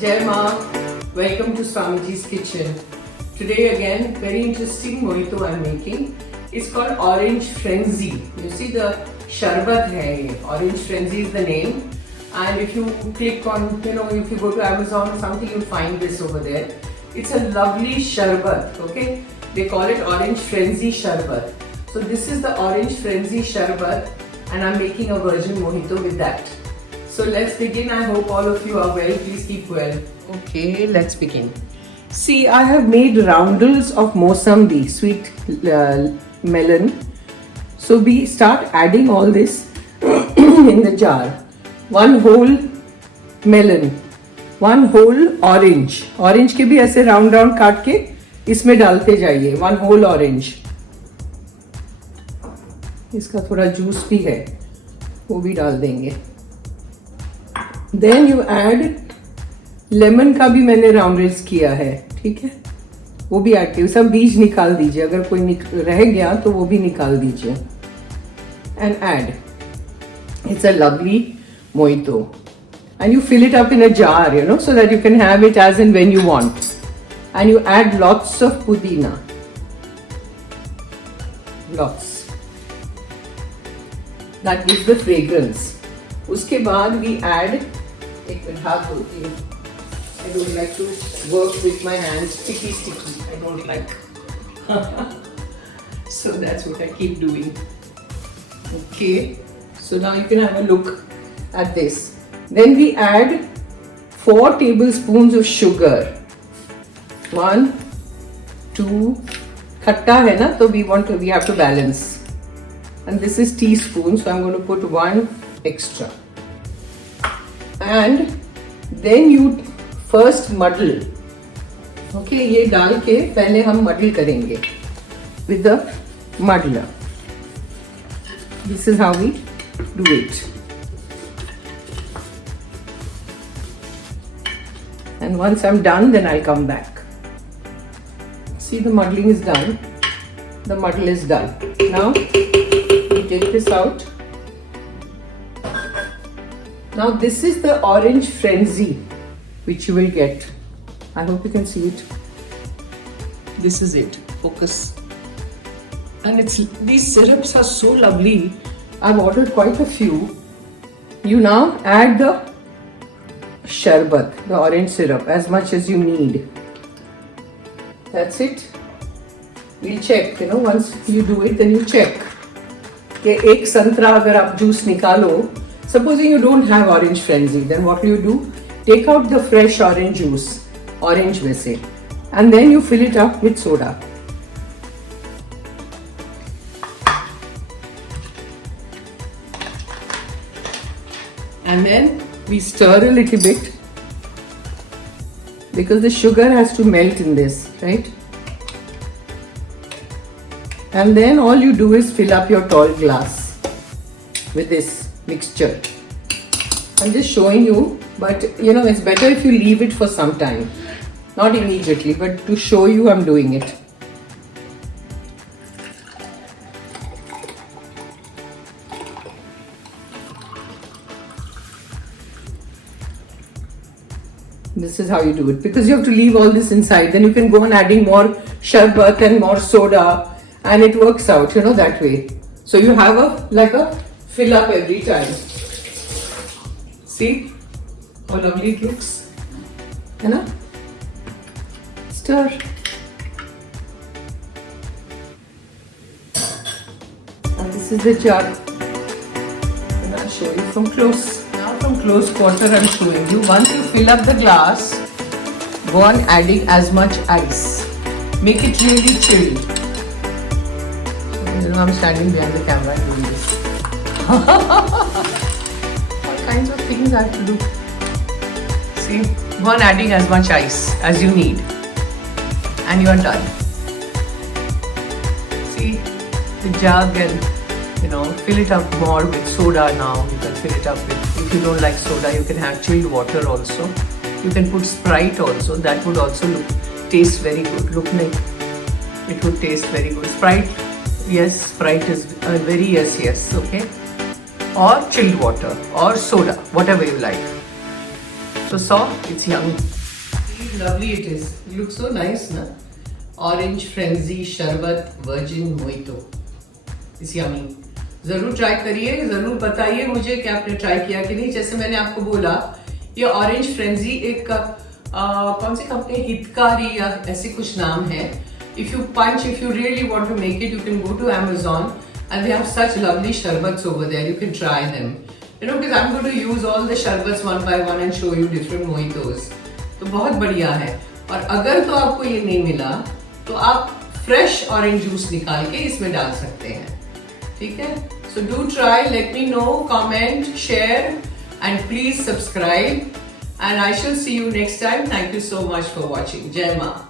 Jai Ma, welcome to SWAMIJI'S kitchen. Today again, very interesting mojito I'm making. It's called Orange Frenzy. You see the Sharbat hai, Orange Frenzy is the name. And if you click on, if you go to Amazon or something, you'll find this over there. It's a lovely Sharbat, okay? They call it Orange Frenzy Sharbat. So this is the Orange Frenzy Sharbat and I'm making a virgin mojito with that. So let's begin. I hope all of you are well. Please keep well. Okay, let's begin. See, I have made roundels of mosambi, sweet melon. So we start adding all this in the jar. One whole melon, one whole orange. Orange के भी ऐसे round round काट के इसमें डालते जाइए. One whole orange. इसका थोड़ा जूस भी है, वो भी डाल देंगे. Then you add lemon का भी मैंने roundels किया है, ठीक है? वो भी ऐड किया. सब बीज निकाल दीजिए, अगर कोई रह गया तो वो भी निकाल दीजिए. And add. It's a lovely mojito. And you fill it up in a jar, so that you can have it as and when you want. And you add lots of pudina. Lots. That gives the fragrance. उसके बाद we add, एक minute हाथ धोती हूँ. I don't like to work with my hands, sticky. I don't like. So that's what I keep doing. Okay. So now you can have a look at this. Then we add 4 tablespoons of sugar. 1, 2. Khatta hai na, so we have to balance. And this is teaspoon, so I'm going to put 1 extra. And then you first muddle. Okay, ये डाल के पहले हम muddle करेंगे with the muddler. This is how we do it. And once I'm done, then I'll come back. See, the muddling is done. The muddle is done. Now we take this out. Now this is the orange frenzy which you will get. I hope you can see it. This is it. Focus. And these syrups are so lovely. I've ordered quite a few. You now add the Sharbat, the orange syrup, as much as you need. That's it. We'll check, once you do it, then you check. कि एक संतरा अगर आप juice निकालो, supposing you don't have orange frenzy, then what do you do? Take out the fresh orange juice, orange वैसे, and then you fill it up with soda. And then we stir a little bit because the sugar has to melt in this, right? And then all you do is fill up your tall glass with this mixture. I'm just showing you, but it's better if you leave it for some time. Not immediately, but to show you I'm doing it. This is how you do it, because you have to leave all this inside. Then you can go on adding more sharbat and more soda, and it works out, that way. So you have a fill up every time. See how lovely it looks? Stir. And this is the jar. And I'll show you from close. Now from close quarter I'm showing you. Once you fill up the glass, go on adding as much ice. Make it really chilled. I'm standing behind the camera doing this. All kinds of things I have to do. See, go on adding as much ice as you need. And you are done. See, the jug and fill it up more with soda now. You can fill it up with, if you don't like soda, you can have chilled water also. You can put Sprite also. That would also taste very good. Look like it would taste very good. Sprite, yes, Sprite is very yes, okay. Or chilled water or soda, whatever you like. so soft, it's yummy. Lovely it is. It looks so nice, na? Orange Frenzy Sharbat Virgin Mojito. It's yummy. जरूर try करिए, जरूर बताइए मुझे कि आपने try किया कि नहीं. जैसे मैंने आपको बोला, ये ऑरेंज फ्रेंजी एक कौन सी कंपनी, हितकारी या ऐसी कुछ नाम है. If you really want to make it, you can go to Amazon and they have such lovely sharbats over there. You can try them. You know, because I'm going to use all the sharbats one by one and show you different mojitos. तो बहुत बढ़िया है. और अगर तो आपको ये नहीं मिला तो आप फ्रेश ऑरेंज जूस निकाल के इसमें डाल सकते हैं. ठीक है? So do try, let me know, comment, share and please subscribe and I shall see you next time. Thank you so much for watching. Jai Maa.